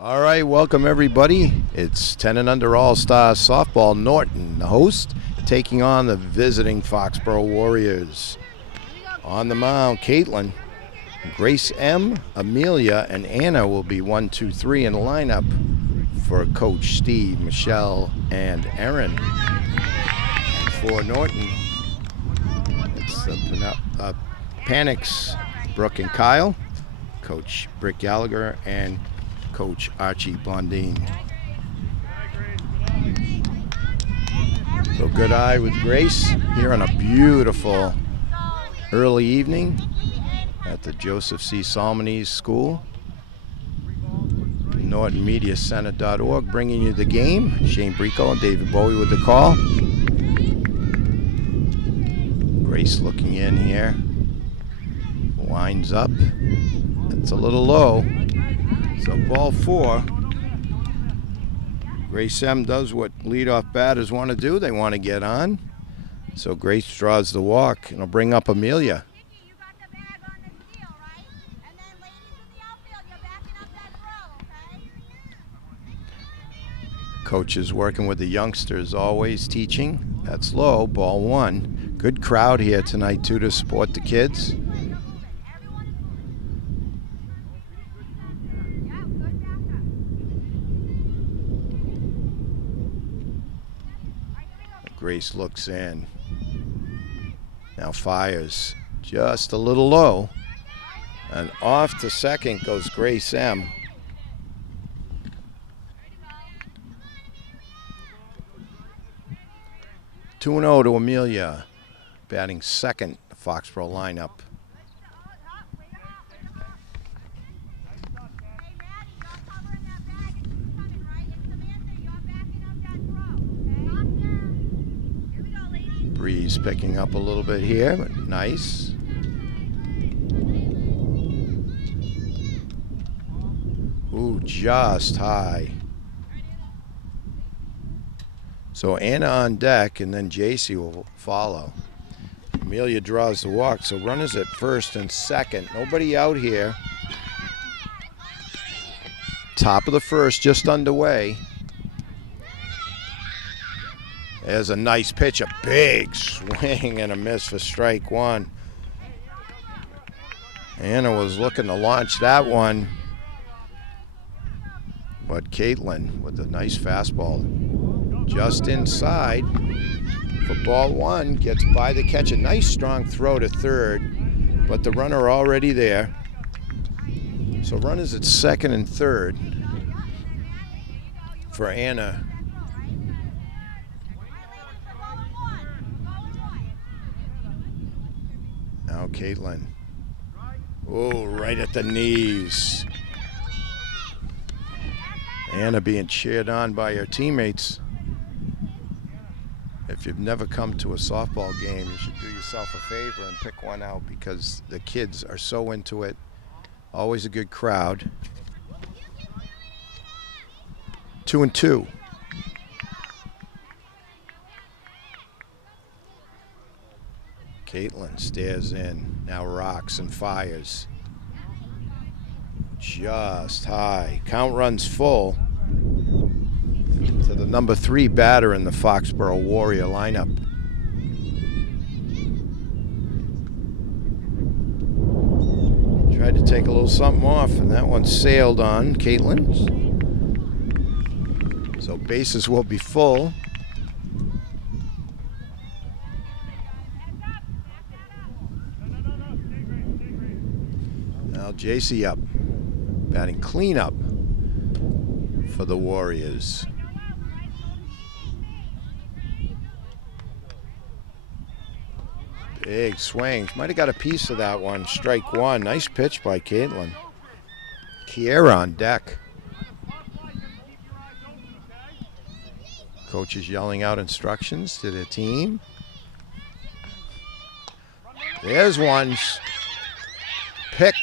All right, welcome everybody. It's 10 and under All-Star Softball. Norton, the host, taking on the visiting Foxboro Warriors. On the mound, Caitlin, Grace M, Amelia, and Anna will be 1, 2, 3 in the lineup for Coach Steve, Michelle, and Erin. And for Norton, it's the Panics, Brooke and Kyle, Coach Brick Gallagher, and Coach Archie Blondine. So good eye with Grace here on a beautiful early evening at the Joseph C. Salmonese School. NortonMediaCenter.org bringing you the game. Shane Brico and David Bowie with the call. Grace looking in here. Winds up. It's a little low. So ball 4. Grace M does what leadoff batters want to do. They want to get on. So Grace draws the walk, and will bring up Amelia. Coach is working with the youngsters, always teaching. That's low, ball 1. Good crowd here tonight, too, to support the kids. Grace looks in. Now fires just a little low. And off to second goes Grace M. Two 2-0 to Amelia, batting second, the Foxboro lineup. Breeze picking up a little bit here, but nice. Ooh, just high. So Anna on deck, and then JC will follow. Amelia draws the walk, so runners at first and second. Nobody out here. Top of the first, just underway. There's a nice pitch, a big swing and a miss for strike 1. Anna was looking to launch that one, but Caitlin with a nice fastball just inside for ball 1, gets by the catch. A nice strong throw to third, but the runner already there. So runners at second and third for Anna. Now Caitlin. Oh, right at the knees. Anna being cheered on by her teammates. If you've never come to a softball game, you should do yourself a favor and pick one out, because the kids are so into it. Always a good crowd. 2-2. Caitlin stares in, now rocks and fires. Just high. Count runs full to the number 3 batter in the Foxboro Warrior lineup. Tried to take a little something off, and that one sailed on Caitlin's. So bases will be full. Now JC up, batting cleanup for the Warriors. Big swing. Might have got a piece of that one. Strike 1. Nice pitch by Caitlin. Kiera on deck. Coach is yelling out instructions to the team. There's one. Picked.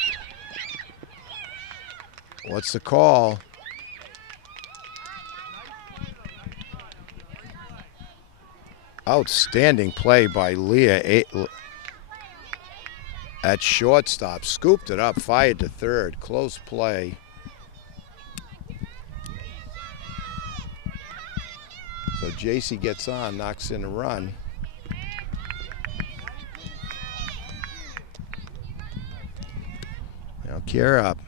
What's the call? Outstanding play by Leah at shortstop. Scooped it up, fired to third. Close play. So JC gets on, knocks in a run. Now Kiera up.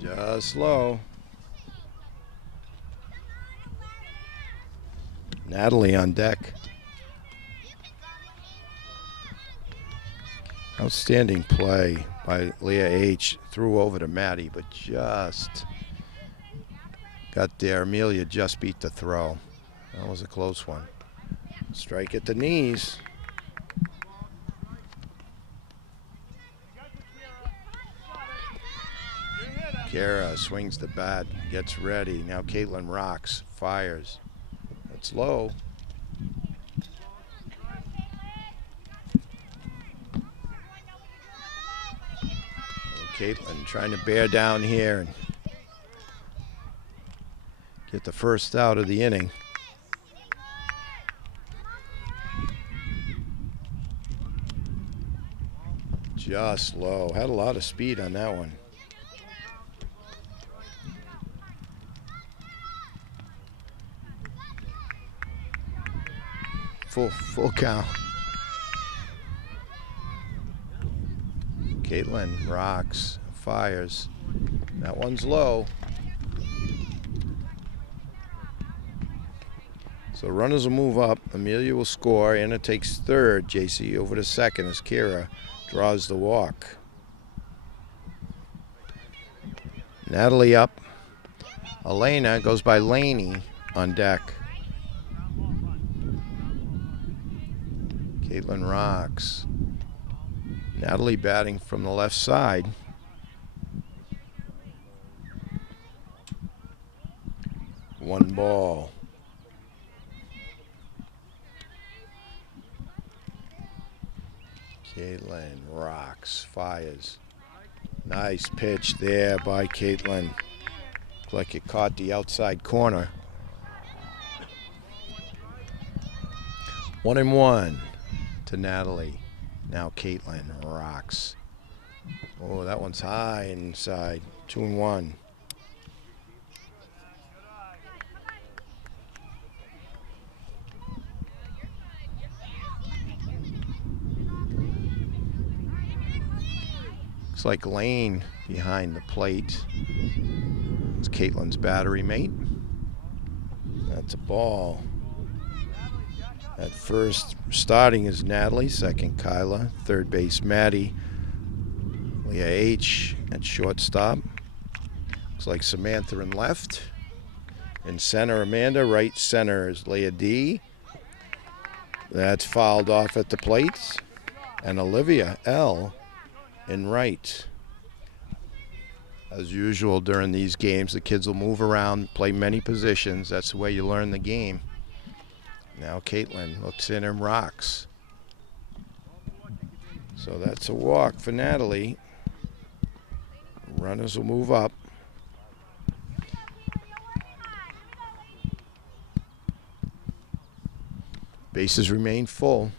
Just low. Natalie on deck. Outstanding play by Leah H. Threw over to Maddie, but just got there. Amelia just beat the throw. That was a close one. Strike at the knees. Kiera swings the bat, gets ready. Now Caitlin rocks, fires. It's low. Caitlin trying to bear down here and get the first out of the inning. Just low. Had a lot of speed on that one. Full count. Caitlin rocks, fires. That one's low. So runners will move up. Amelia will score. Anna takes third. JC over to second as Kiera draws the walk. Natalie up. Elena goes by Laney on deck. Caitlin rocks. Natalie batting from the left side. One ball. Caitlin rocks, fires. Nice pitch there by Caitlin. Looked like it caught the outside corner. 1-1 to Natalie. Now Caitlin rocks. Oh, that one's high inside. 2-1. Looks like Lane behind the plate. It's Caitlin's battery mate. That's a ball. At first, starting is Natalie, second Kyla, third base Maddie, Leah H at shortstop. Looks like Samantha in left. In center, Amanda. Right center is Leah D. That's fouled off at the plate. And Olivia L in right. As usual during these games, the kids will move around, play many positions. That's the way you learn the game. Now Caitlin looks in and rocks. So that's a walk for Natalie. Runners will move up. Bases remain full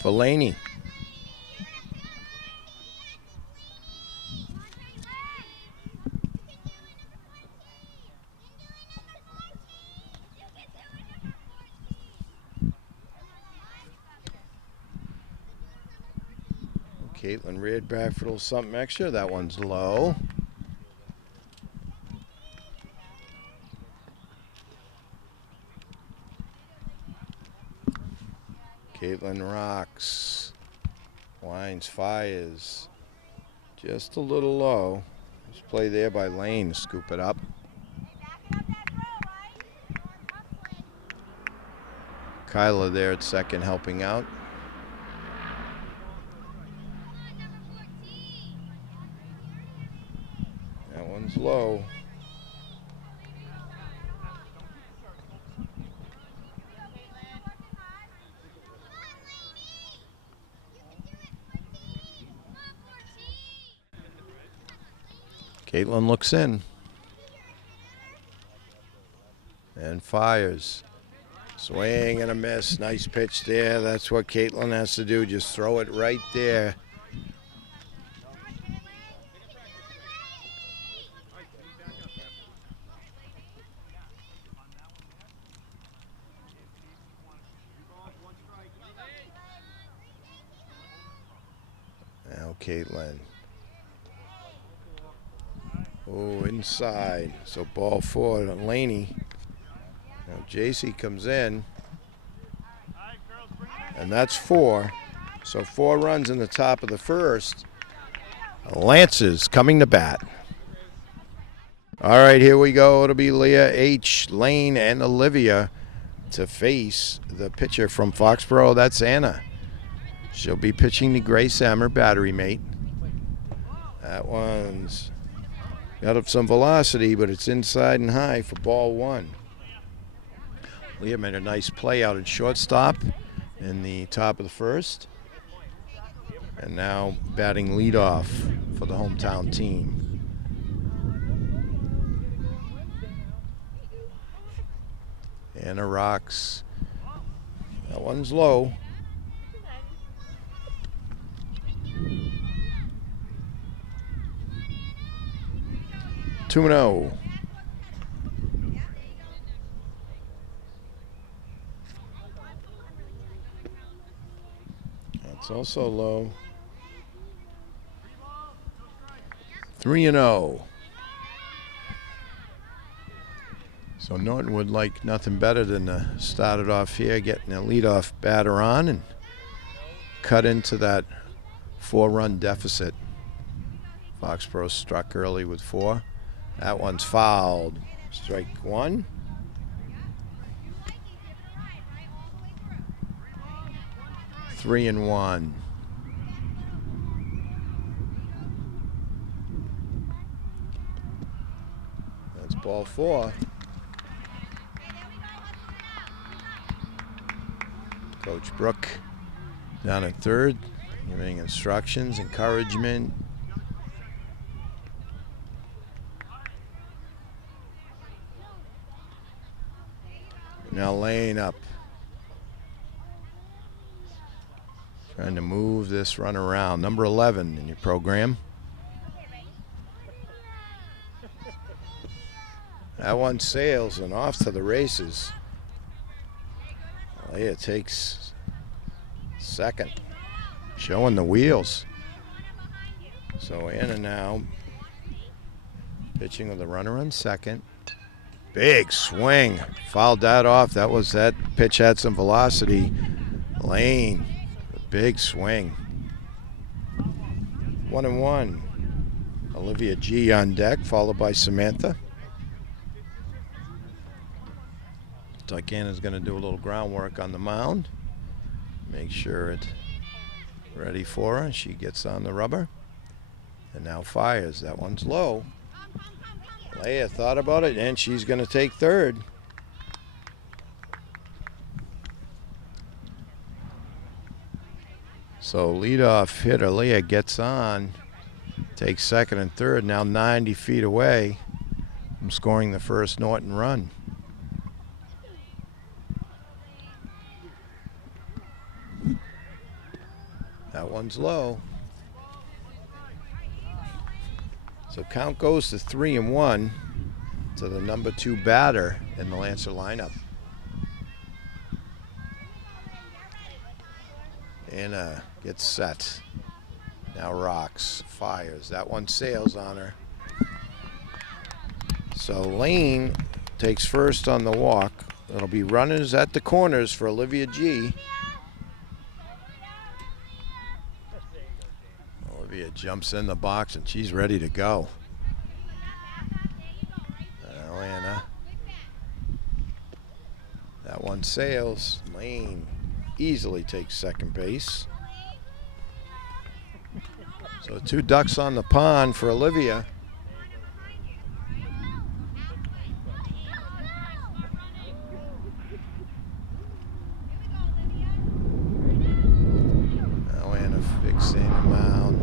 for Laney. Caitlin reared back for a little something extra. That one's low. Caitlin rocks. Winds, fires. Just a little low. Nice play there by Lane to scoop it up. Kyla there at second helping out. That one's low. Caitlin looks in and fires. Swing and a miss. Nice pitch there. That's what Caitlin has to do. Just throw it right there. Now Caitlin. Oh, inside. So ball 4 to Laney. Now JC comes in. And that's 4. So 4 runs in the top of the first. Lances coming to bat. All right, here we go. It'll be Leah H., Lane, and Olivia to face the pitcher from Foxboro. That's Anna. She'll be pitching to Grace M., her battery mate. That one's got up some velocity, but it's inside and high for ball 1. Leah made a nice play out at shortstop in the top of the first. And now batting leadoff for the hometown team. Anna rocks. That one's low. Two and 0. That's also low. 3 and 0. So Norton would like nothing better than to start it off here, getting a leadoff batter on and cut into that 4-run deficit. Foxboro struck early with 4. That one's fouled. Strike 1. Three and 1. That's ball 4. Coach Brooke down at third, giving instructions, encouragement. Now Lane up. Trying to move this run around. Number 11 in your program. That one sails and off to the races. Leah takes second, showing the wheels. So Anna now pitching with a runner on second. Big swing, fouled that off. That pitch had some velocity. Lane, a big swing. 1 and 1. Olivia G on deck, followed by Samantha. Anna's going to do a little groundwork on the mound. Make sure it's ready for her. She gets on the rubber and now fires. That one's low. Leah thought about it, and she's going to take third. So leadoff hitter Leah gets on, takes second and third, now 90 feet away from scoring the first Norton run. That one's low. So count goes to 3 and 1 to the number 2 batter in the Lancer lineup. Anna gets set. Now rocks, fires. That one sails on her. So Lane takes first on the walk. It'll be runners at the corners for Olivia G. Olivia jumps in the box and she's ready to go. Now Anna. That one sails. Lane easily takes second base. So 2 ducks on the pond for Olivia. Now Anna fixing the mound.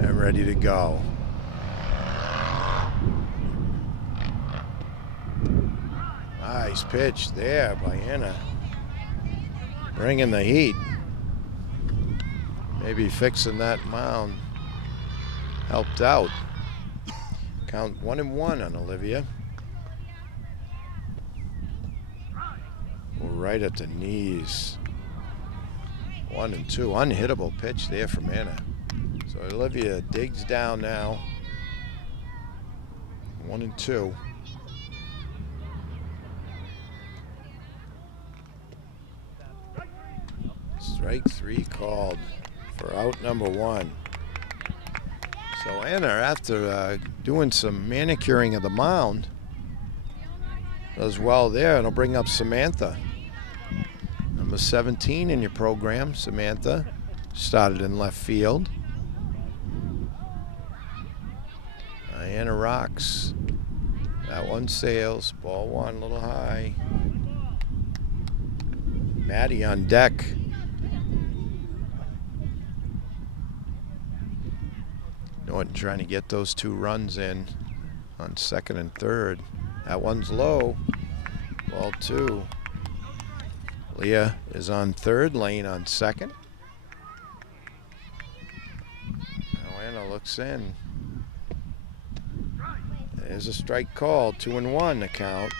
And ready to go. Nice pitch there by Anna. Bringing the heat. Maybe fixing that mound helped out. Count 1 and 1 on Olivia. Right. right at the knees. 1-2. Unhittable pitch there from Anna. So Olivia digs down now. 1-2. Strike 3 called for out number 1. So Anna, after doing some manicuring of the mound, does well there. It'll bring up Samantha. Number 17 in your program, Samantha. Started in left field. Anna rocks. That one sails. Ball 1 a little high. Maddie on deck. Norton trying to get those 2 runs in on second and third. That one's low. Ball 2. Leah is on third, Lane on second. Now Anna looks in. There's a strike call, 2-1 the count.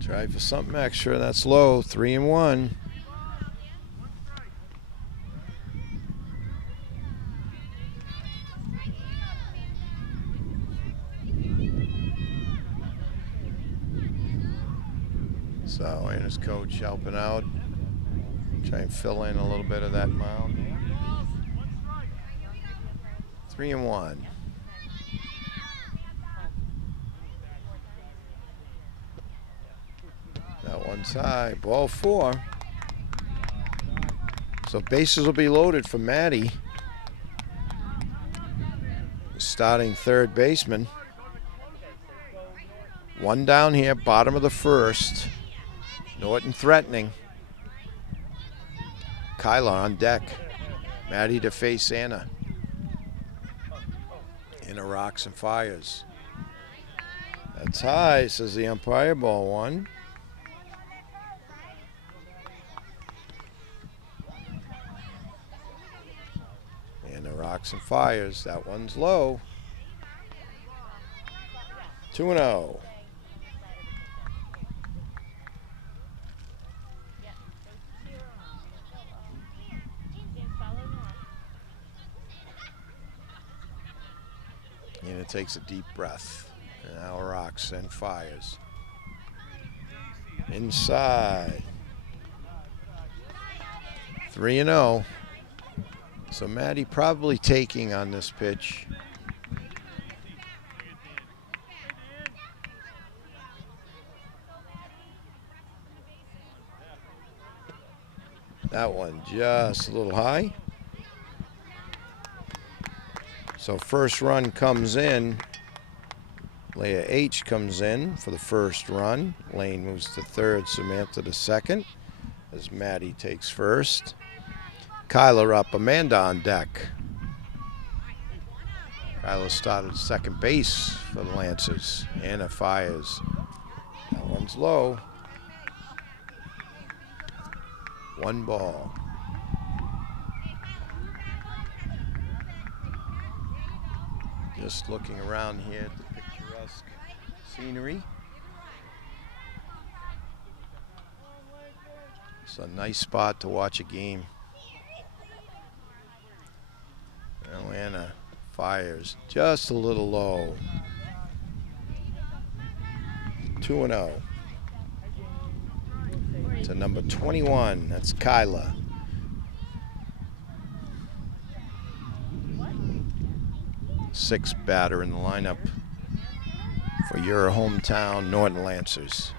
Try for something extra, that's low, 3-1. So Anna's coach helping out, try and fill in a little bit of that mound. 3-1. That one's high. Ball 4. So bases will be loaded for Maddie, starting third baseman. 1 down here, bottom of the first. Norton threatening. Kyla on deck. Maddie to face Anna. Anna rocks and fires. That's high, says the umpire. Ball 1. Anna rocks and fires. That one's low. 2-0. Anna takes a deep breath. And now rocks and fires. Inside. 3-0. So Maddie probably taking on this pitch. That one just a little high. So first run comes in. Leah H comes in for the first run. Lane moves to third, Samantha to second, as Maddie takes first. Kyla up, Amanda on deck. Kyla started second base for the Lancers. Anna fires. That one's low. 1 ball. Just looking around here at the picturesque scenery. It's a nice spot to watch a game. Now Anna fires just a little low. 2-0. To number 21, that's Kyla. Sixth batter in the lineup for your hometown Norton Lancers.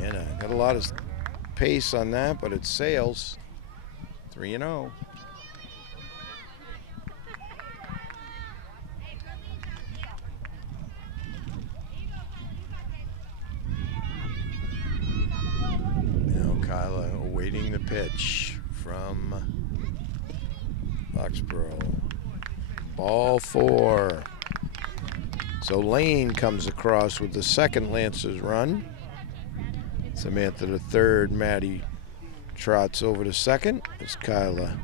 And got a lot of pace on that, but it sails. 3-0. Now Kyla awaiting the pitch from Foxboro. Ball 4. So Lane comes across with the second Lancers run. Samantha to third. Maddie trots over to second. It's Kyla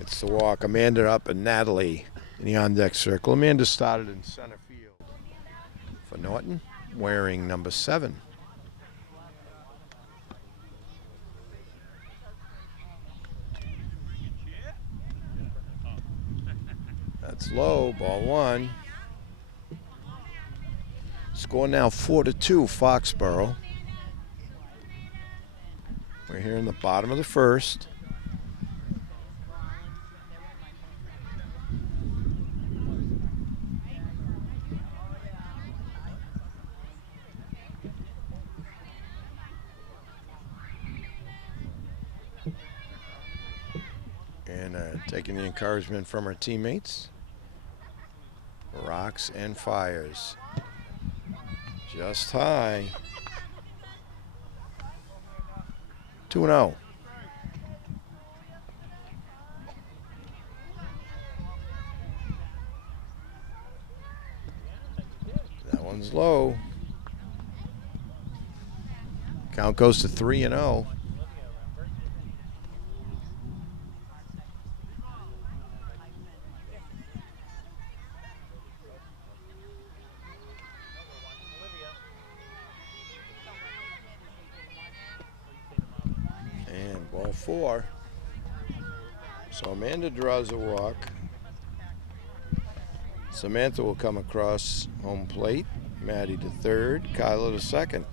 It's the walk. Amanda up and Natalie in the on-deck circle. Amanda started in center field for Norton, wearing number 7. That's low, ball 1. Score now 4-2, Foxboro. We're here in the bottom of the first. And taking the encouragement from our teammates. Rocks and fires. Just high. 2-0. That one's low. Count goes to 3-0. And ball 4. So Amanda draws a walk. Samantha will come across home plate. Maddie to third. Kyla to second.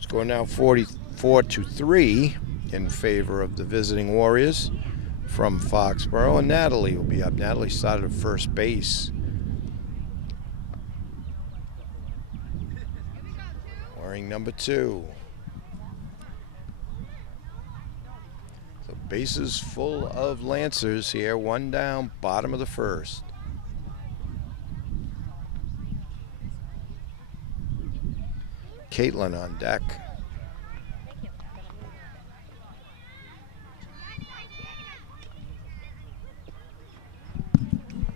Score now 44-3 in favor of the visiting Warriors from Foxboro. And Natalie will be up. Natalie started at first base. Wearing number 2. So bases full of Lancers here. 1 down, bottom of the first. Caitlin on deck.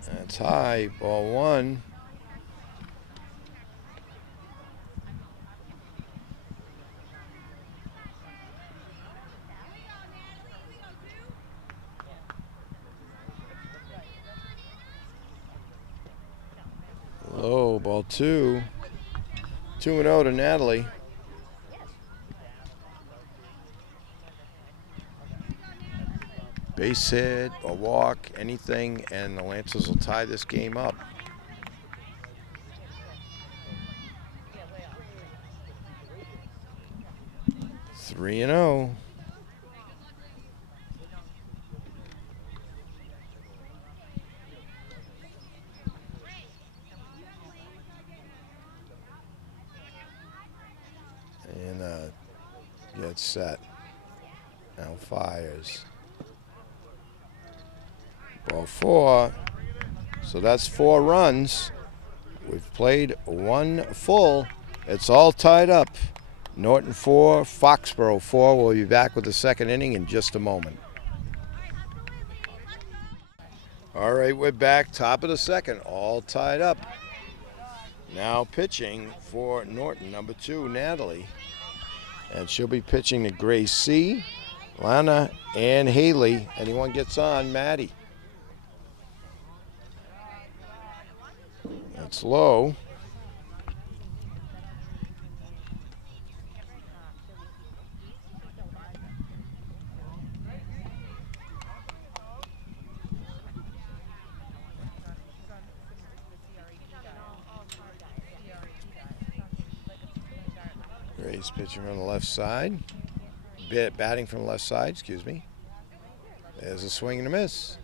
That's high, ball 1. Low, ball 2. 2-0 to Natalie. Base hit, a walk, anything, and the Lancers will tie this game up. Three and 0. And get set. Now fires. Ball 4. So that's 4 runs. We've played 1 full. It's all tied up. Norton 4, Foxboro 4. We'll be back with the second inning in just a moment. All right, we're back. Top of the second, all tied up. Now pitching for Norton, number 2, Natalie. And she'll be pitching to Grace C., Lana, and Haley. Anyone gets on, Maddie. That's low. Grace pitching on the left side. Batting from the left side, excuse me. There's a swing and a miss.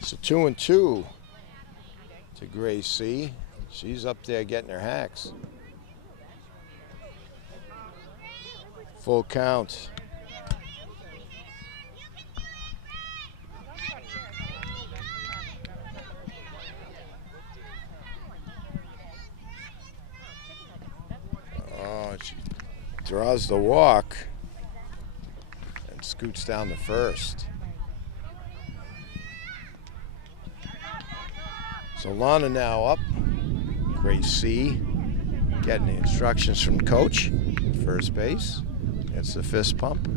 So 2-2 to Grace C. She's up there getting her hacks. Full count. Oh, she draws the walk and scoots down to first. So Lana now up. Grace C. Getting the instructions from coach, first base. It's the fist pump.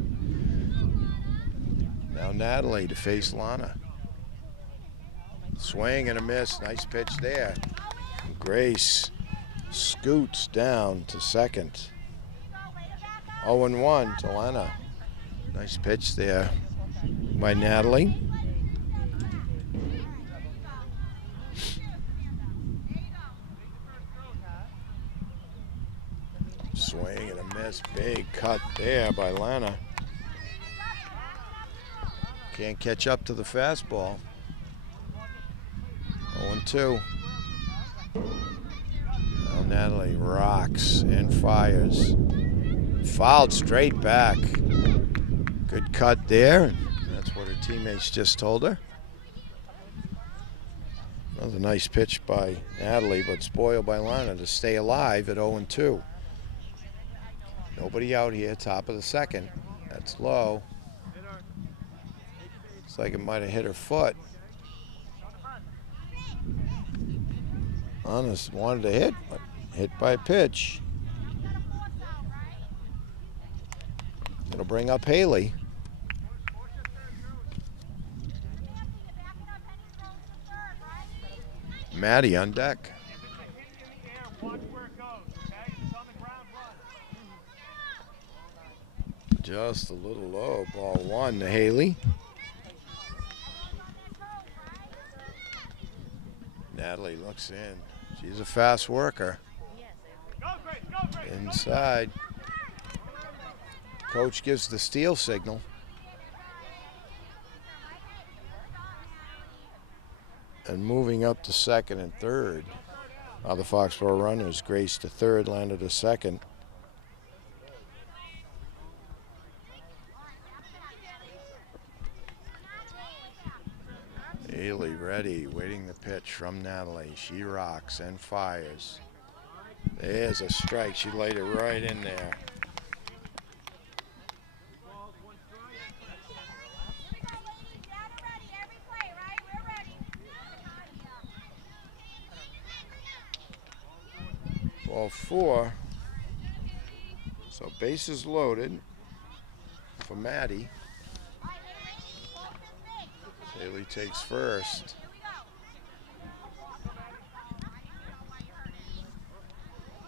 Now Natalie to face Lana. Swing and a miss. Nice pitch there. Grace scoots down to second. 0-1 to Lana. Nice pitch there by Natalie. Swing and a miss. Big cut there by Lana. Can't catch up to the fastball. 0-2. Now Natalie rocks and fires. Fouled straight back. Good cut there. And that's what her teammates just told her. Another nice pitch by Natalie, but spoiled by Lana to stay alive at 0-2. Nobody out here, top of the second. That's low. Looks like it might have hit her foot. Honest wanted to hit, but hit by a pitch. It'll bring up Haley. Maddie on deck. Just a little low. Ball one to Haley. Natalie looks in. She's a fast worker. Inside. Coach gives the steal signal. And moving up to second and third. Now the Foxboro runners. Grace to third, landed to second. Haley ready, waiting the pitch from Natalie. She rocks and fires. There's a strike. She laid it right in there. Ball four. So bases loaded for Maddie. Haley takes first.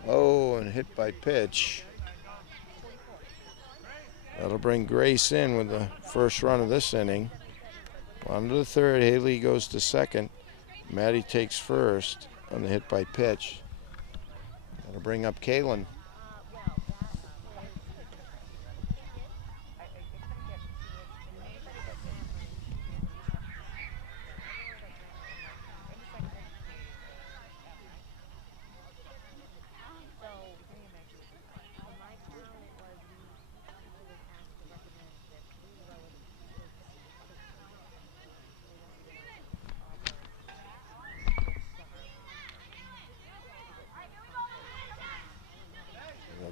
Oh, and hit by pitch. That'll bring Grace in with the first run of this inning. On to the third. Haley goes to second. Maddie takes first on the hit by pitch. That'll bring up Kaylin.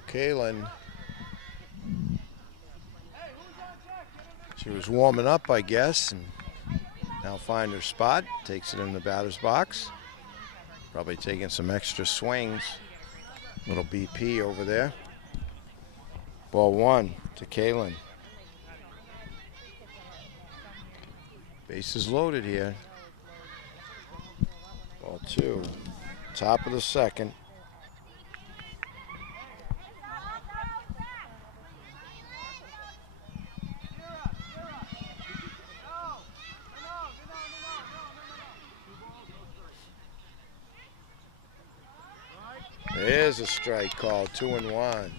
Kaylin, she was warming up, I guess, and now find her spot. Takes it in the batter's box. Probably taking some extra swings. Little BP over there. Ball one to Kaylin. Bases loaded here. Ball two. Top of the second. There's a strike call, 2-1.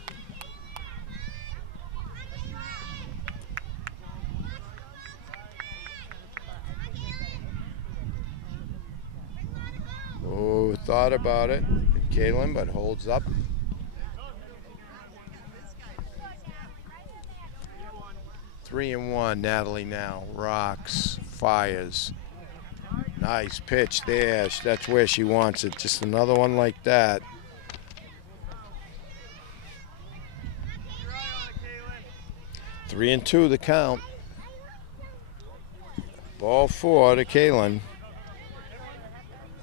Oh, thought about it, Kaylin, but holds up. Three and one, Natalie now rocks, fires. Nice pitch there. That's where she wants it. Just another one like that. Three and two the count. Ball four to Kaylin.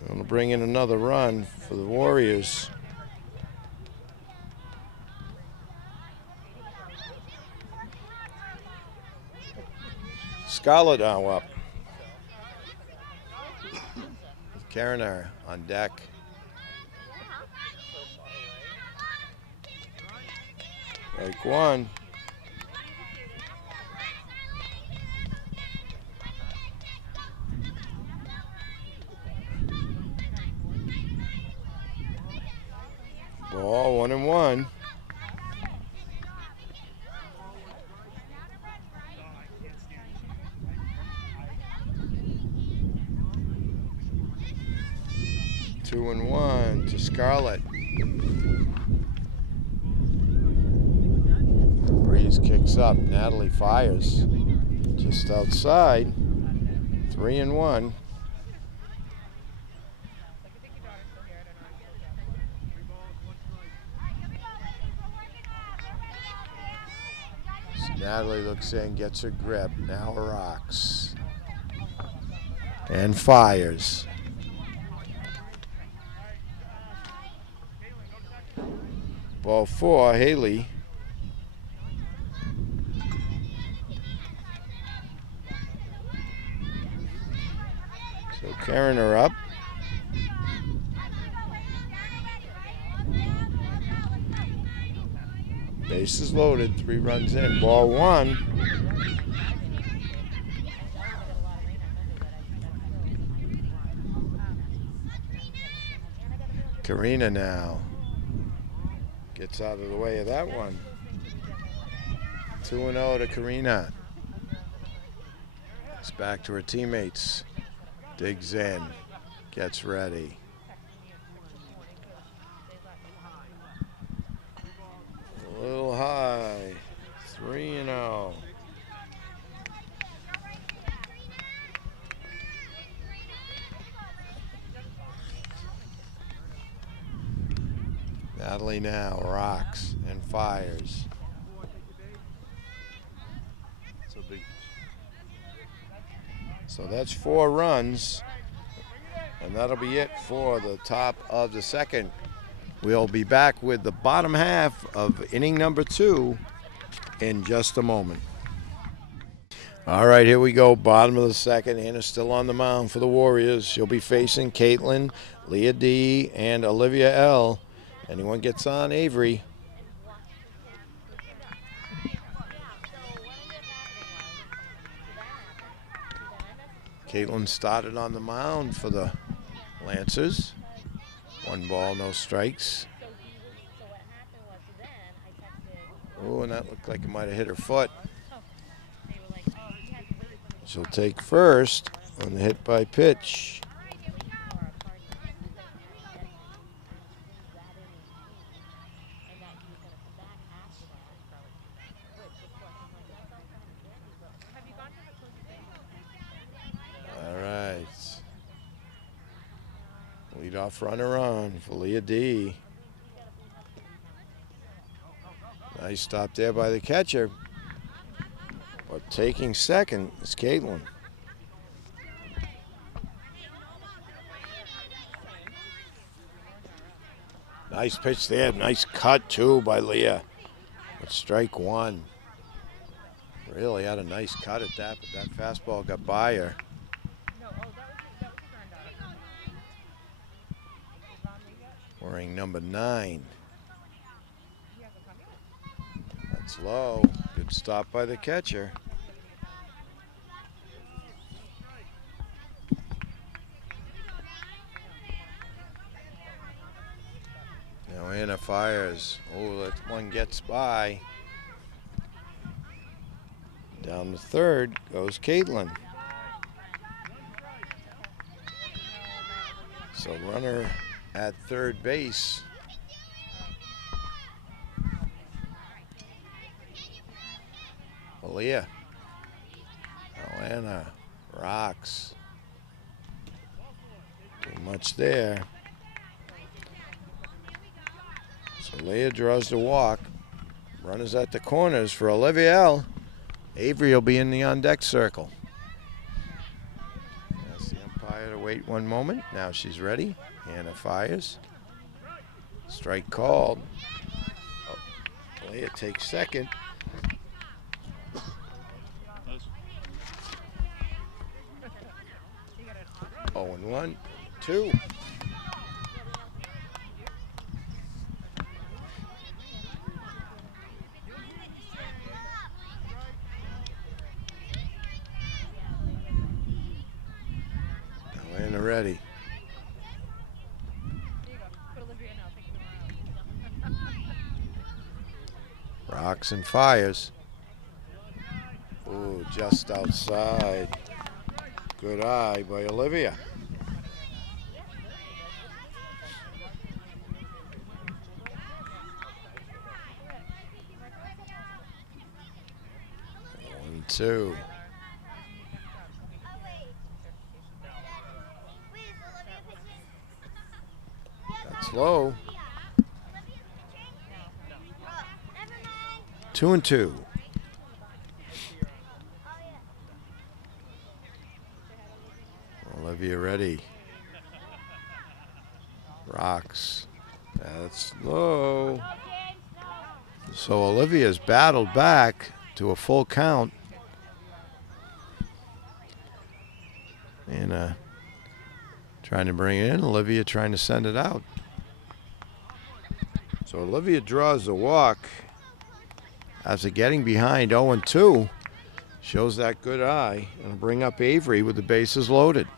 Going to bring in another run for the Warriors. Scarlett now up. Kariner on deck. Strike one. Ball 1-1. Two and one to Scarlett. Breeze kicks up. Natalie fires. Just outside. 3-1. Natalie looks in, gets her grip, now rocks. And fires. Ball 4, Haley. So Kariner up. Bases loaded, 3 runs in. Ball 1. Karina now gets out of the way of that one. 2-0 to Karina. It's back to her teammates. Digs in, gets ready. A little high, 3-0. Natalie now rocks and fires. So that's 4 runs, and that'll be it for the top of the second. We'll be back with the bottom half of inning number 2 in just a moment. All right, here we go. Bottom of the second. Anna's still on the mound for the Warriors. She'll be facing Caitlin, Leah D, and Olivia L. Anyone gets on, Avery. Caitlin started on the mound for the Lancers. 1 ball, no strikes. Oh, and that looked like it might have hit her foot. She'll take first on the hit by pitch. Leadoff runner on for Leah D. Nice stop there by the catcher. But taking second is Caitlin. Nice pitch there. Nice cut, too, by Leah. But strike 1. Really had a nice cut at that, but that fastball got by her. Wearing number 9. That's low. Good stop by the catcher. Now Anna fires. Oh, that one gets by. Down the third goes Caitlin. So runner at third base. Leah. Anna rocks. Too much there. So Leah draws the walk. Runners at the corners for Olivia L. Avery will be in the on-deck circle. Ask the umpire to wait 1 moment. Now she's ready. Anna fires. Strike called. Oh, Leah takes second. 0-1, 2. Atlanta ready. Rocks and fires. Ooh, just outside. Good eye by Olivia. One, 2. That's low. 2-2. Olivia ready. Rocks. That's low. So Olivia's battled back to a full count. And trying to bring it in. Olivia trying to send it out. So Olivia draws the walk after getting behind 0-2. Shows that good eye. And bring up Avery with the bases loaded.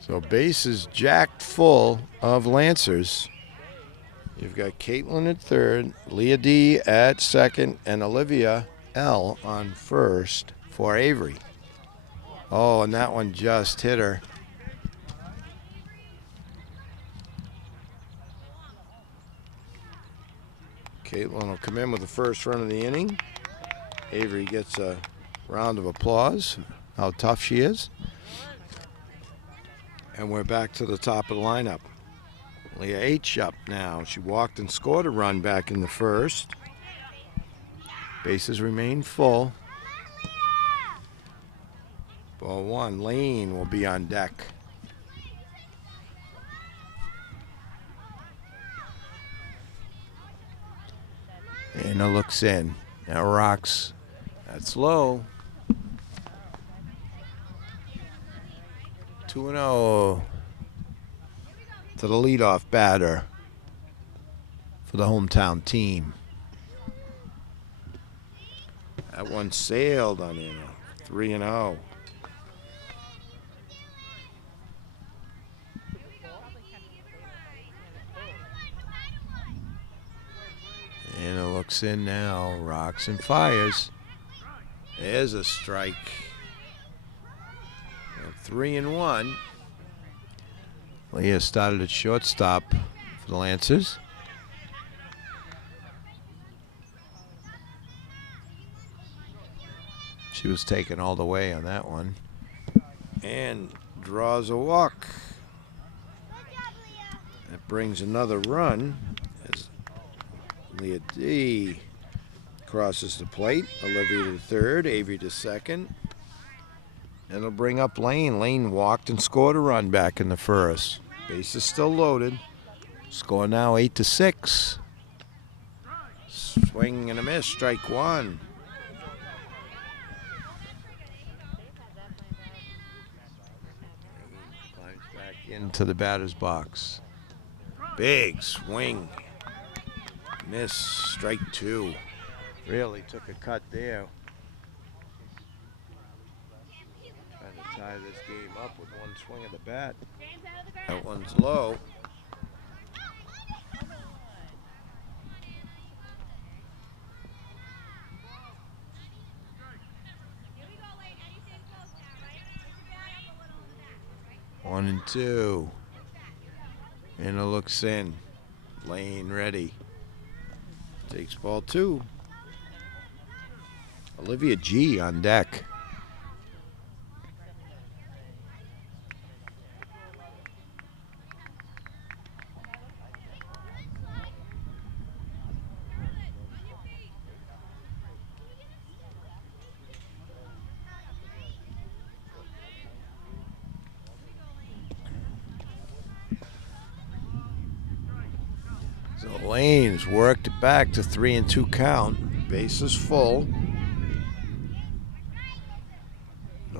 So bases jacked full of Lancers. You've got Caitlin at third, Leah D at second, and Olivia L on first for Avery. Oh, and that one just hit her. Caitlin will come in with the first run of the inning. Avery gets a round of applause, how tough she is. And we're back to the top of the lineup. Leah H up now. She walked and scored a run back in the first. Bases remain full. Ball 1, Lane will be on deck. Anna looks in. Now Rocks. That's low. 2-0 to the leadoff batter for the hometown team. That one sailed on in 3-0. Anna looks in now, rocks and fires. There's a strike. 3-1. Leah started at shortstop for the Lancers. She was taken all the way on that one. And draws a walk. That brings another run as Leah D crosses the plate. Olivia to third, Avery to second. And it'll bring up Lane. Lane walked and scored a run back in the first. Base is still loaded. Score now 8-6. Swing and a miss, strike one. Climbs back into the batter's box. Big swing. Miss, strike two. Really took a cut there. Tie this game up with one swing of the bat. That one's low. One and two. And it looks in. Lane ready. Takes ball 2. Olivia G on deck. So Lane's worked it back to 3-2 count. Base is full.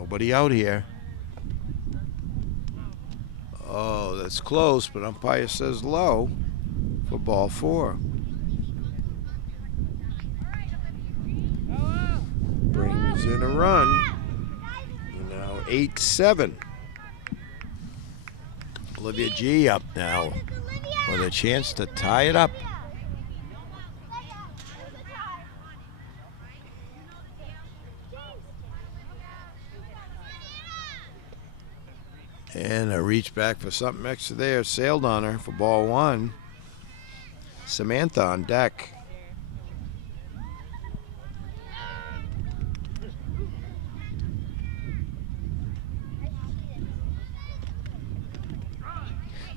Nobody out here. Oh, that's close, but umpire says low for ball 4. Brings in a run. Now 8-7. Olivia G up now with a chance to tie it up. And a reach back for something extra there. Sailed on her for ball 1. Samantha on deck.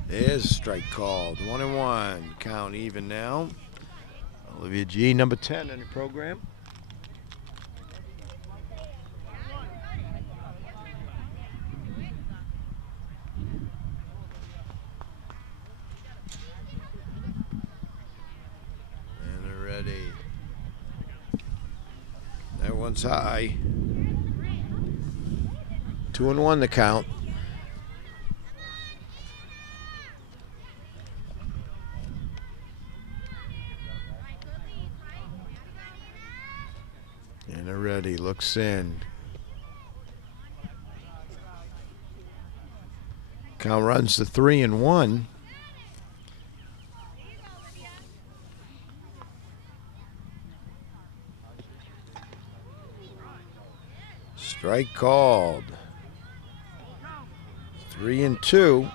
There's a strike called. 1-1. Count even now. Olivia G, number 10 in the program. And they're ready. That one's high. 2-1 the count. And they're ready. Looks in. Count runs to 3-1. Strike called. 3-2.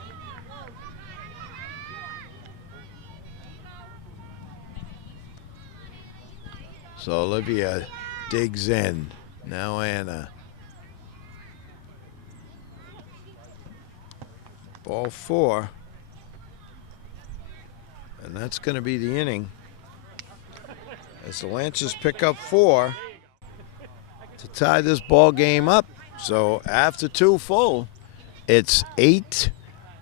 So Olivia digs in. Now Anna. Ball 4. And that's going to be the inning. As the Lancers pick up 4 to tie this ball game up. So after 2 full, it's 8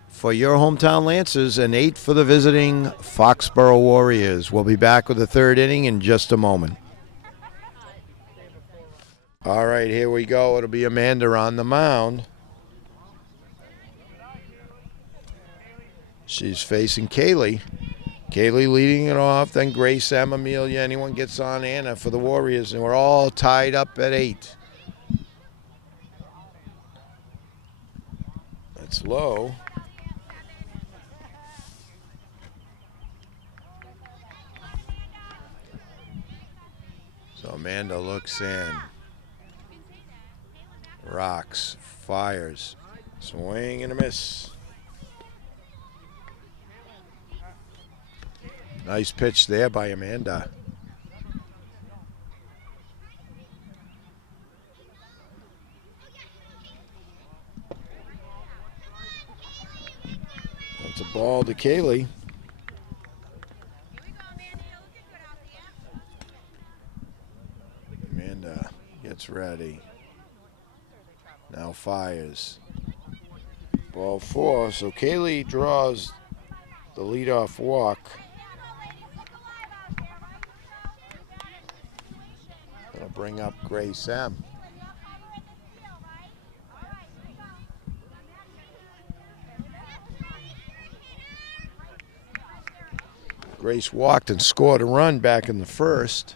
for your hometown Lancers and 8 for the visiting Foxboro Warriors. We'll be back with the 3rd inning in just a moment. All right, here we go. It'll be Amanda on the mound. She's facing Kaylee. Kaylee leading it off, then Grace, Em, Amelia. Anyone gets on Anna for the Warriors, and we're all tied up at 8. That's low. So Amanda looks in. Rocks, fires, swing and a miss. Nice pitch there by Amanda. That's a ball to Kaylee. Amanda gets ready. Now fires. Ball 4. So Kaylee draws the leadoff walk. That'll bring up Grace M. Grace walked and scored a run back in the 1st.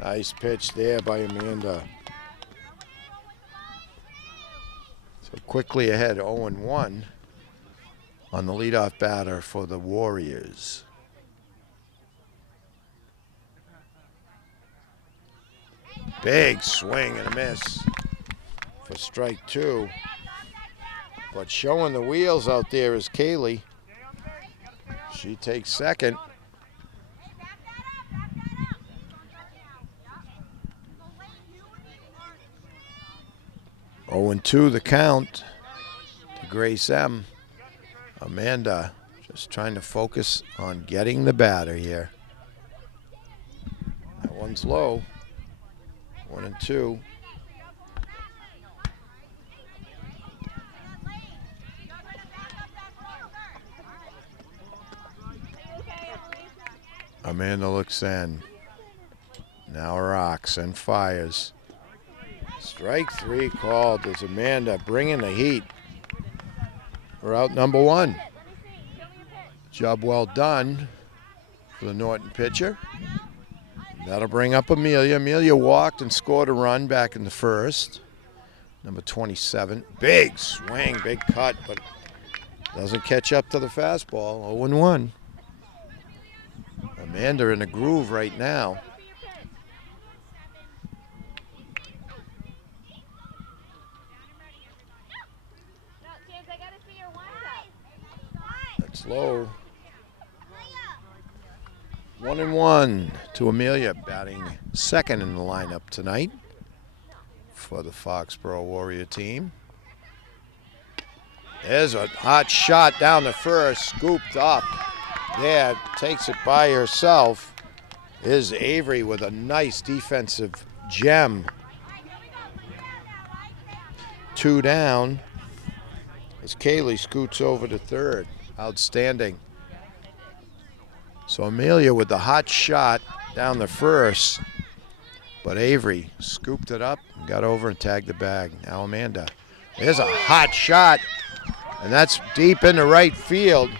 Nice pitch there by Amanda. So quickly ahead, 0-1 on the leadoff batter for the Warriors. Big swing and a miss for strike 2. But showing the wheels out there is Kaylee. She takes second. 0-2 the count to Grace M. Amanda just trying to focus on getting the batter here. That one's low. 1-2. Amanda looks in. Now rocks and fires. Strike 3 called as Amanda bringing the heat. We're out number 1. Job well done for the Norton pitcher. That'll bring up Amelia. Amelia walked and scored a run back in the first. Number 27. Big swing, big cut, but doesn't catch up to the fastball. 0-1. Amanda in a groove right now. That's low. 1-1 to Amelia, batting second in the lineup tonight for the Foxboro Warrior team. There's a hot shot down the first, scooped up. There, takes it by herself. Is Avery with a nice defensive gem. 2 down as Kaylee scoots over to third. Outstanding. So Amelia with the hot shot down the first, but Avery scooped it up and got over and tagged the bag. Now Amanda. There's a hot shot, and that's deep into right field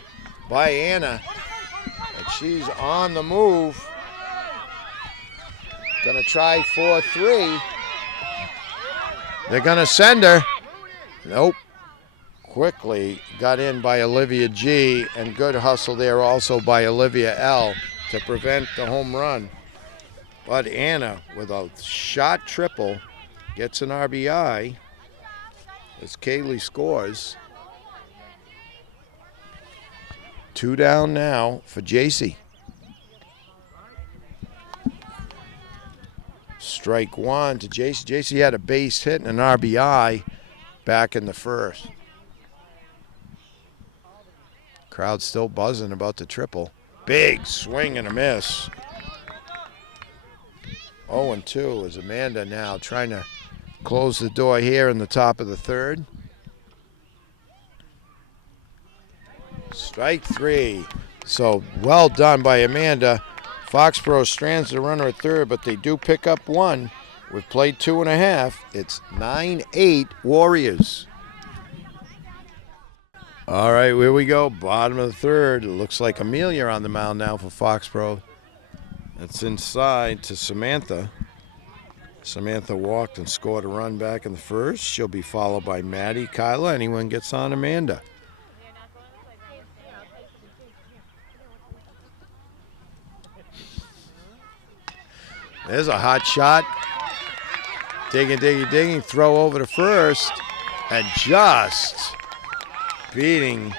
by Anna. And she's on the move. Gonna try 4-3. They're gonna send her. Nope. Quickly got in by Olivia G, and good hustle there also by Olivia L to prevent the home run. But Anna with a shot triple gets an RBI as Kaylee scores. 2 down now for JC. Strike 1 to JC. JC had a base hit and an RBI back in the first. Crowd still buzzing about the triple. Big swing and a miss. 0-2 is Amanda now trying to close the door here in the top of the third. Strike 3. So well done by Amanda. Foxboro strands the runner at third, but they do pick up 1. We've played 2.5. It's 9-8 Warriors. All right, here we go. Bottom of the third. It looks like Amelia on the mound now for Foxboro. That's inside to Samantha. Samantha walked and scored a run back in the first. She'll be followed by Maddie, Kyla. Anyone gets on Amanda. There's a hot shot. Digging. Throw over to first. And just beating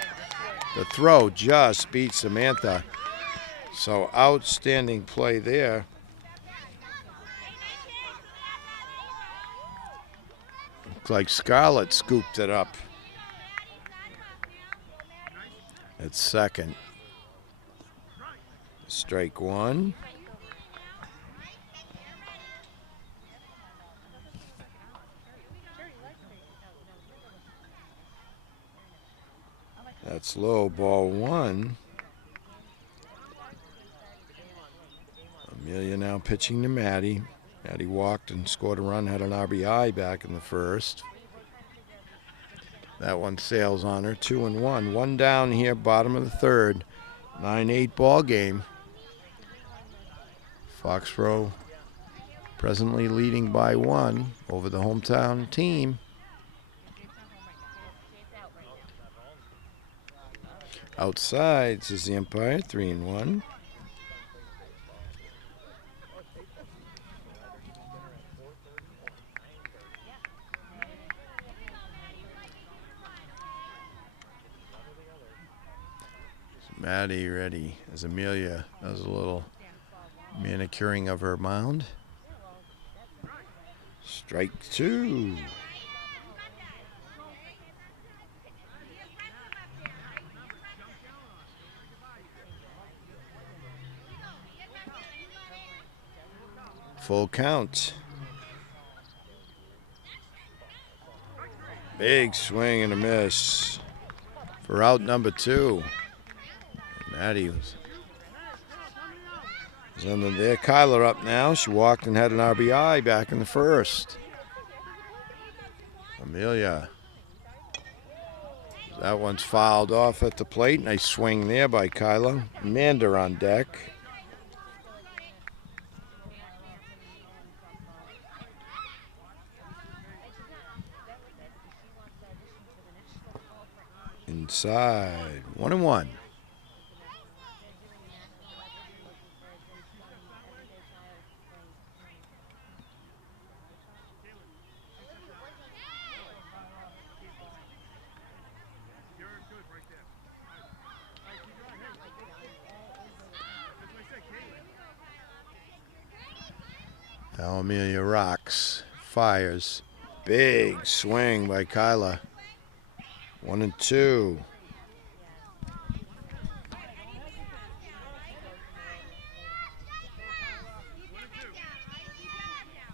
the throw. Just beat Samantha. So outstanding play there. Looks like Scarlett scooped it up at second. Strike 1. That's low, ball 1. Amelia now pitching to Maddie. Maddie walked and scored a run, had an RBI back in the first. That one sails on her, 2-1. 1 down here, bottom of the third. 9-8 ball game. Foxboro presently leading by 1 over the hometown team. Outside, says the umpire, 3-1. Maddie ready as Amelia does a little manicuring of her mound. Strike 2. Full count. Big swing and a miss for out number 2. Maddie was under there. Kyler up now. She walked and had an RBI back in the first. Amelia. That one's fouled off at the plate. Nice swing there by Kyla. Amanda on deck. Inside. 1-1. Now Amelia rocks, fires. Big swing by Kyla. 1-2.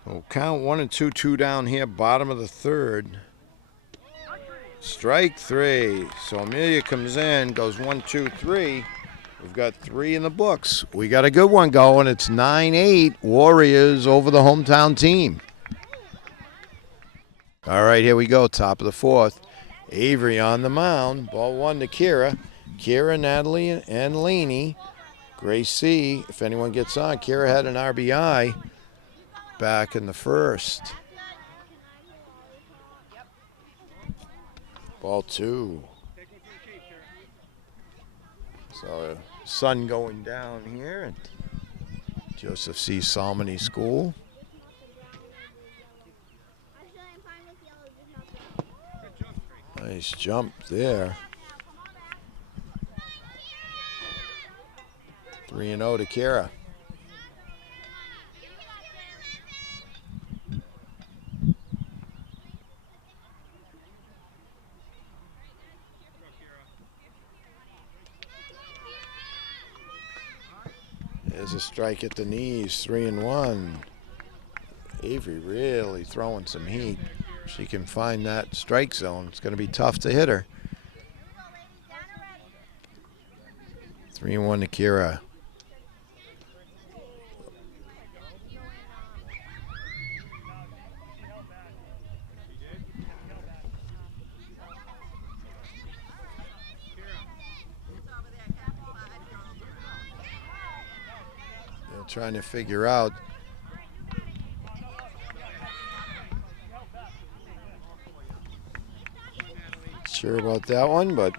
Well, count 1-2, 2 down here, bottom of the third. Strike 3. So Amelia comes in, goes 1-2-3. We've got 3 in the books. We got a good one going. It's 9-8 Warriors over the hometown team. All right, here we go. Top of the fourth. Avery on the mound. Ball 1 to Kira. Kira, Natalie, and Laney. Gracie, if anyone gets on. Kira had an RBI back in the first. Ball 2. So sun going down here at Joseph C. Salmony School. Nice jump there. 3-0 to Kira. There's a strike at the knees, 3-1. Avery really throwing some heat. She can find that strike zone. It's going to be tough to hit her. 3-1 to Kira. They're trying to figure out sure about that one, but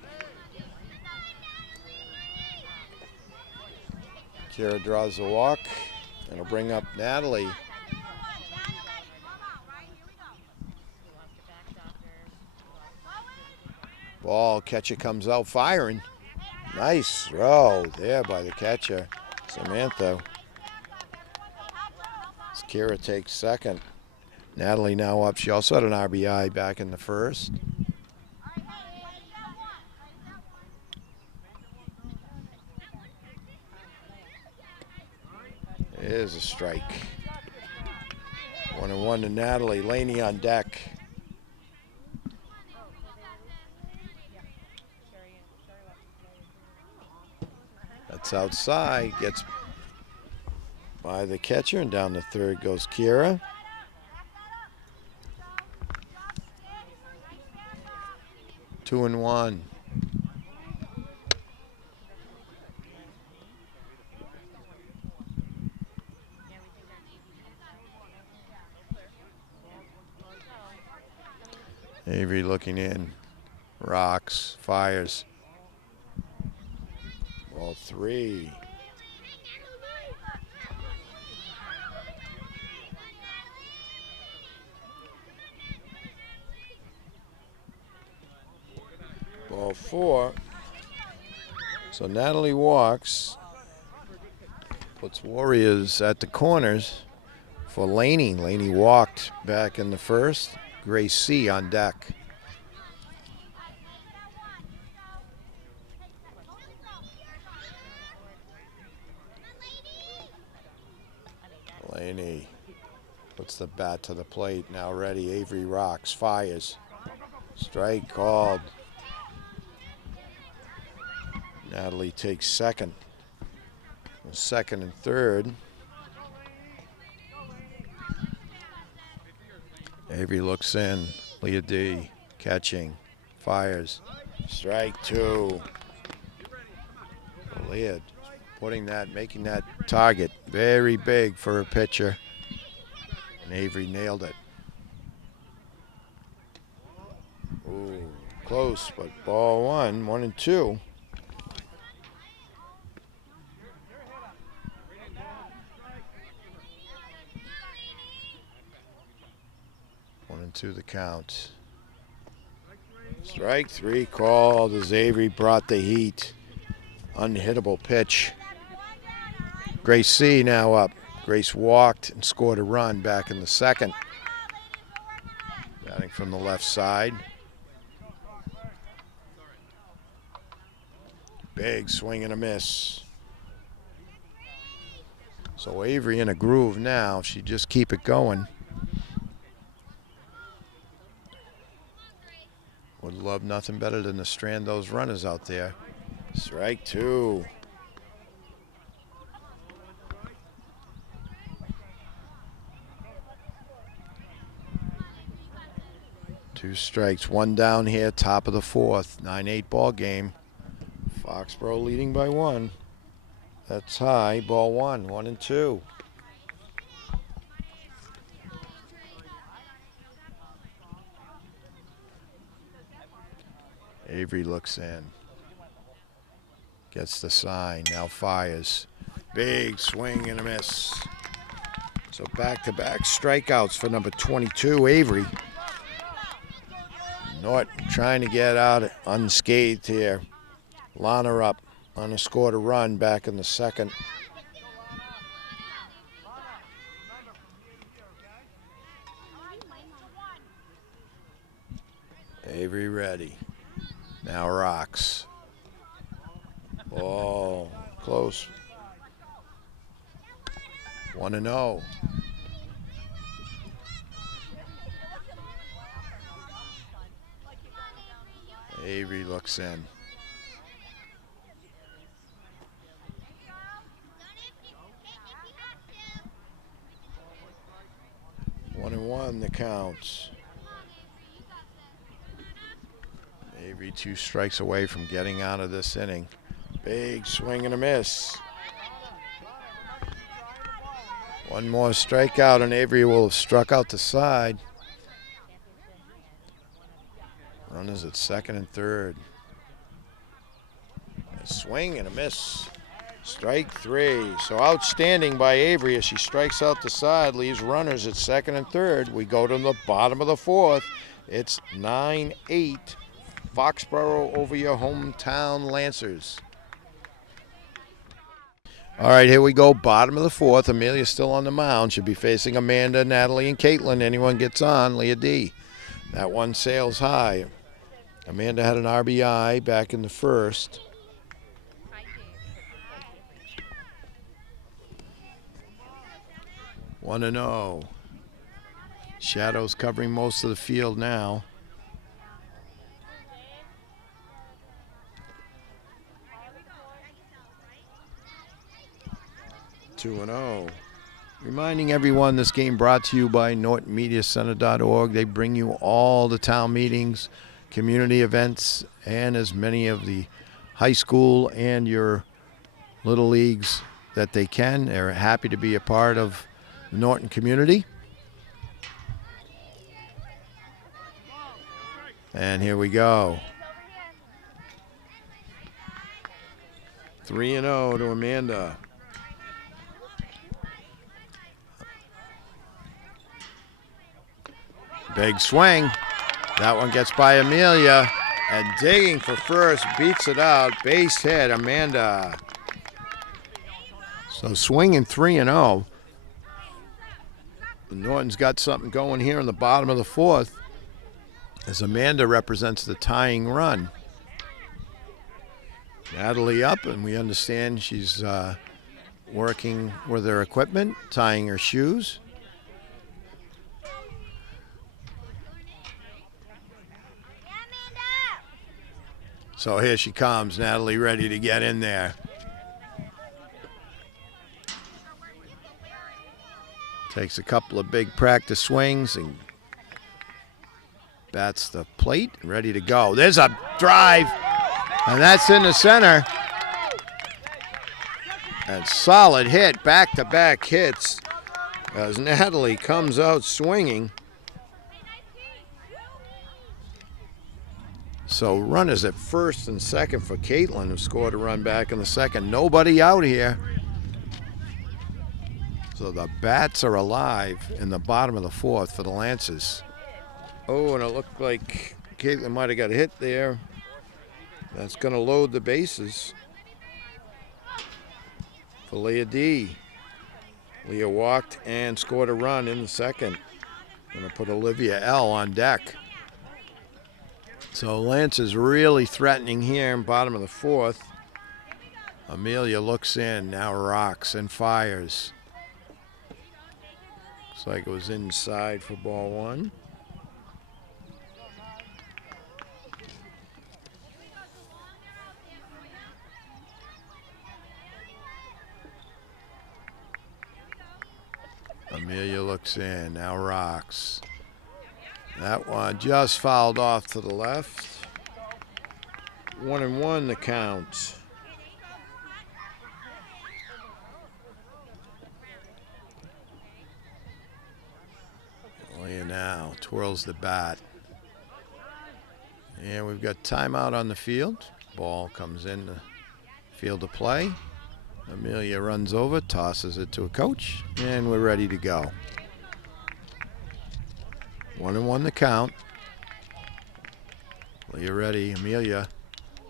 Kira draws the walk. It'll bring up Natalie. Ball, catcher comes out firing. Nice throw there by the catcher, Samantha. As Kira takes second. Natalie now up. She also had an RBI back in the first. There's a strike. 1-1 to Natalie. Laney on deck. That's outside. Gets by the catcher, and down the third goes Kira. Two and one. Avery looking in, rocks, fires. Ball 3. Ball 4. So Natalie walks, puts Warriors at the corners for Laney. Laney walked back in the first. Grace C on deck. Laney puts the bat to the plate. Now ready. Avery rocks, fires. Strike called. Natalie takes second. Second and third. Avery looks in, Leah D catching, fires, strike two. Leah making that target very big for a pitcher. And Avery nailed it. Ooh, close, but ball one, 1-2. One and two the count. Strike three called as Avery brought the heat. Unhittable pitch. Grace C now up. Grace walked and scored a run back in the second. Batting from the left side. Big swing and a miss. So Avery in a groove now. If she just keep it going. Would love nothing better than to strand those runners out there. Strike two. Two strikes, one down here, top of the fourth. 9-8 ball game. Foxboro leading by one. That's high, ball one, 1-2. Avery looks in. Gets the sign, now fires. Big swing and a miss. So back-to-back strikeouts for number 22, Avery. Norton trying to get out unscathed here. Lana up on a score to run back in the second. Avery ready. Now rocks. Oh, close. 1-0. Avery looks in. One and one the counts. Avery 2 strikes away from getting out of this inning. Big swing and a miss. One more strikeout and Avery will have struck out the side. Runners at second and third. A swing and a miss. Strike three. So outstanding by Avery as she strikes out the side, leaves runners at second and third. We go to the bottom of the fourth. It's 9-8. Foxboro over your hometown Lancers. All right, here we go. Bottom of the fourth. Amelia's still on the mound. She'll be facing Amanda, Natalie, and Caitlin. Anyone gets on, Leah D. That one sails high. Amanda had an RBI back in the first. One and 0. Shadows covering most of the field now. 2-0. Reminding everyone this game brought to you by NortonMediaCenter.org. They bring you all the town meetings, community events, and as many of the high school and your little leagues that they can. They're happy to be a part of the Norton community. And here we go. 3-0 to Amanda. Big swing. That one gets by Amelia. And digging for first, beats it out. Base hit, Amanda. So swinging 3-0. Norton's got something going here in the bottom of the fourth as Amanda represents the tying run. Natalie up, and we understand she's working with her equipment, tying her shoes. So here she comes, Natalie ready to get in there. Takes a couple of big practice swings and bats the plate, ready to go. There's a drive, and that's in the center. And solid hit, back-to-back hits, as Natalie comes out swinging. So runners at first and second for Caitlin, who scored a run back in the second. Nobody out here. So the bats are alive in the bottom of the fourth for the Lancers. Oh, and it looked like Caitlin might have got hit there. That's going to load the bases for Leah D. Leah walked and scored a run in the second. Going to put Olivia L on deck. So Lancers really threatening here in bottom of the fourth. Amelia looks in, now rocks and fires. Looks like it was inside for ball one. Amelia looks in, now rocks. That one just fouled off to the left. 1-1 the count. Leah now twirls the bat. And we've got timeout on the field. Ball comes in the field of play. Amelia runs over, tosses it to a coach, and we're ready to go. 1-1 the count. Leah ready, Amelia.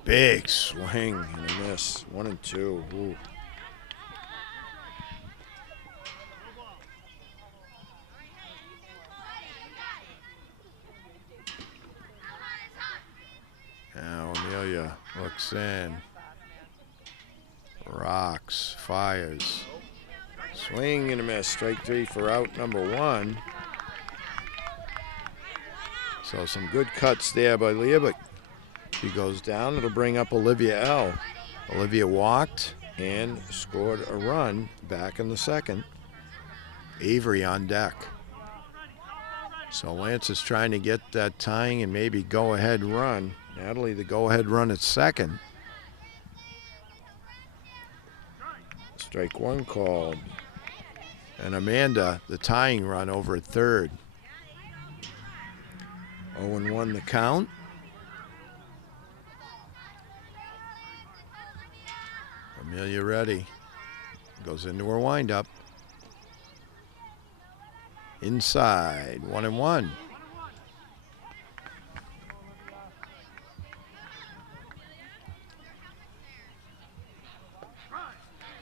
Big swing and a miss. 1-2. Ooh. Now Amelia looks in. Rocks, fires. Swing and a miss. Strike three for out number one. So some good cuts there by Leah, but she goes down. It'll bring up Olivia L. Olivia walked and scored a run back in the second. Avery on deck. So Lance is trying to get that tying and maybe go-ahead run. Natalie, the go-ahead run at second. Strike one called. And Amanda, the tying run over at third. 0-1 the count. Amelia ready. Goes into her windup. Inside, 1-1.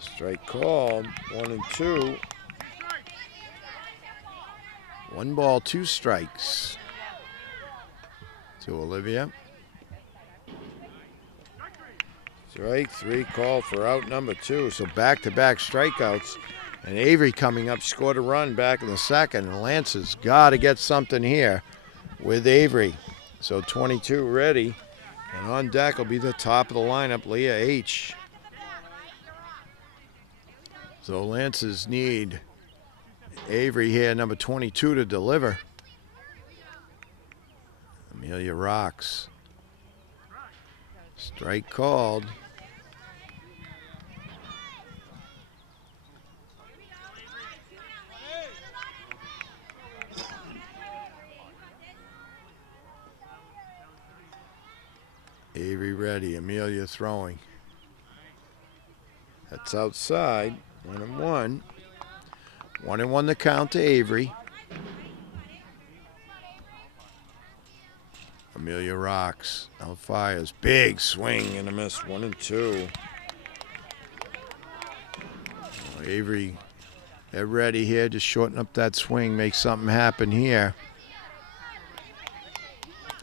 Strike called, 1-2. 1 ball, 2 strikes to Olivia. Strike three called for out number 2. So back-to-back strikeouts. And Avery coming up, scored a run back in the second. And Lance has got to get something here with Avery. So 22 ready. And on deck will be the top of the lineup, Leah H. So Lance's need Avery here, number 22, to deliver. Amelia rocks. Strike called. Avery ready, Amelia throwing. That's outside, 1-1. 1-1 the count to Avery. Amelia rocks, out fires, big swing and a miss, 1-2. Avery, they're ready here, just shorten up that swing, make something happen here.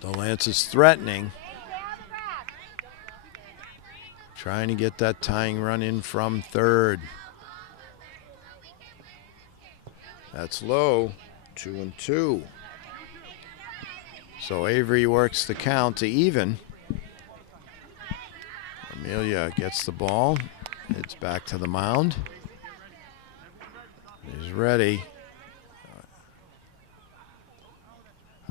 The Lance is threatening. Trying to get that tying run in from third. That's low, 2-2. So Avery works the count to even. Amelia gets the ball. It's back to the mound. He's ready.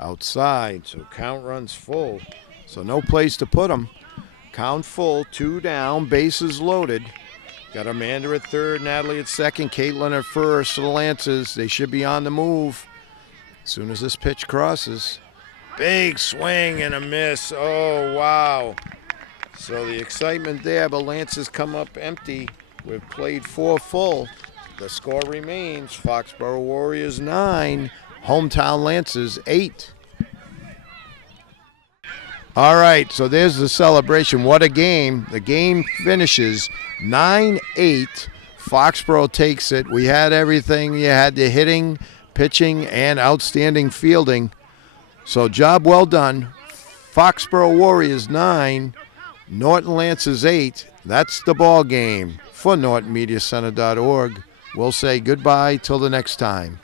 outside. So count runs full. So no place to put them. Count full, 2 down, bases loaded. Got Amanda at third, Natalie at second, Caitlin at first for the Lancers. They should be on the move as soon as this pitch crosses. Big swing and a miss. Oh, wow. So the excitement there, but Lancers come up empty. We've played 4 full. The score remains Foxboro Warriors 9, hometown Lancers 8. All right, so there's the celebration. What a game. The game finishes 9-8. Foxboro takes it. We had everything. You had the hitting, pitching, and outstanding fielding. So job well done. Foxboro Warriors 9, Norton Lancers 8. That's the ball game. For NortonMediaCenter.org, we'll say goodbye till the next time.